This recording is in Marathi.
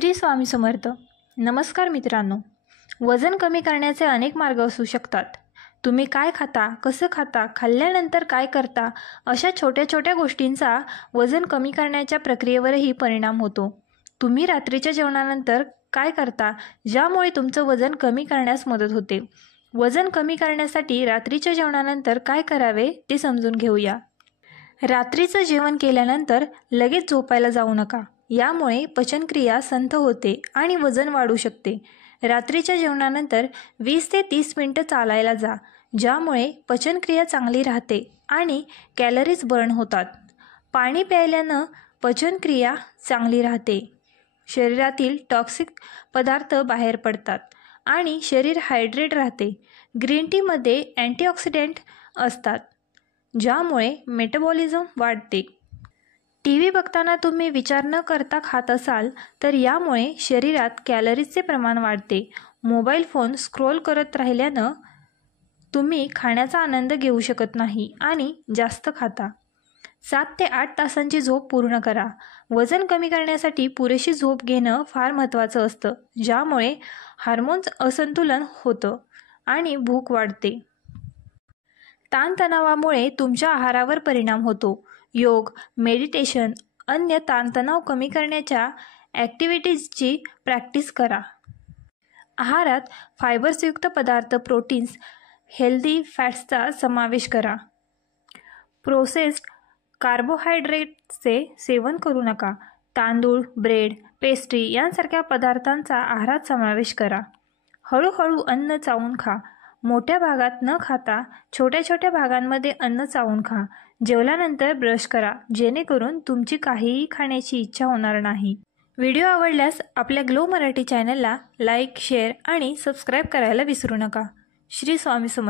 श्री स्वामी समर्थ. नमस्कार मित्रांनो. वजन कमी करण्याचे अनेक मार्ग असू शकतात. तुम्ही काय खाता, कसं खाता, खाल्ल्यानंतर काय करता, अशा छोट्या छोट्या गोष्टींचा वजन कमी करण्याच्या प्रक्रियेवरही परिणाम होतो. तुम्ही रात्रीच्या जेवणानंतर काय करता, ज्यामुळे तुमचं वजन कमी करण्यास मदत होते. वजन कमी करण्यासाठी रात्रीच्या जेवणानंतर काय करावे ते समजून घेऊया. रात्रीचं जेवण केल्यानंतर लगेच झोपायला जाऊ नका. यामुळे पचनक्रिया संथ होते आणि वजन वाढू शकते. रात्रीच्या जेवणानंतर 20 ते 30 मिनिटं चालायला जा, ज्यामुळे पचनक्रिया चांगली राहते आणि कॅलरीज बर्न होतात. पाणी प्यायल्यानं पचनक्रिया चांगली राहते. शरीरातील टॉक्सिक पदार्थ बाहेर पडतात आणि शरीर हायड्रेट राहते. ग्रीन टीमध्ये अँटीऑक्सिडंट असतात, ज्यामुळे मेटाबॉलिझम वाढते. TV बघताना तुम्ही विचार न करता खात असाल तर यामुळे शरीरात कॅलरीजचे प्रमाण वाढते. मोबाईल फोन स्क्रोल करत राहिल्यानं तुम्ही खाण्याचा आनंद घेऊ शकत नाही आणि जास्त खाता. 7 ते 8 तासांची झोप पूर्ण करा. वजन कमी करण्यासाठी पुरेशी झोप घेणं फार महत्त्वाचं असतं, ज्यामुळे हार्मोन्स असंतुलन होतं आणि भूक वाढते. ताणतणावामुळे तुमच्या आहारावर परिणाम होतो. योग, मेडिटेशन, अन्य ताणतणाव कमी करण्याच्या ॲक्टिव्हिटीजची प्रॅक्टिस करा. आहारात फायबर्सयुक्त पदार्थ, प्रोटीन्स, हेल्दी फॅट्सचा समावेश करा. प्रोसेस्ड कार्बोहायड्रेट्सचे सेवन करू नका. तांदूळ, ब्रेड, पेस्ट्री यांसारख्या पदार्थांचा आहारात समावेश करा. हळूहळू अन्न चावून खा. मोठ्या भागात न खाता छोट्या छोट्या भागांमध्ये अन्न चावून खा. जेवल्यानंतर ब्रश करा, जेणेकरून तुमची काहीही खाण्याची इच्छा होणार नाही. व्हिडिओ आवडल्यास आपल्या ग्लो मराठी चॅनलला लाईक, शेअर आणि सबस्क्राईब करायला विसरू नका. श्री स्वामी समर्थ.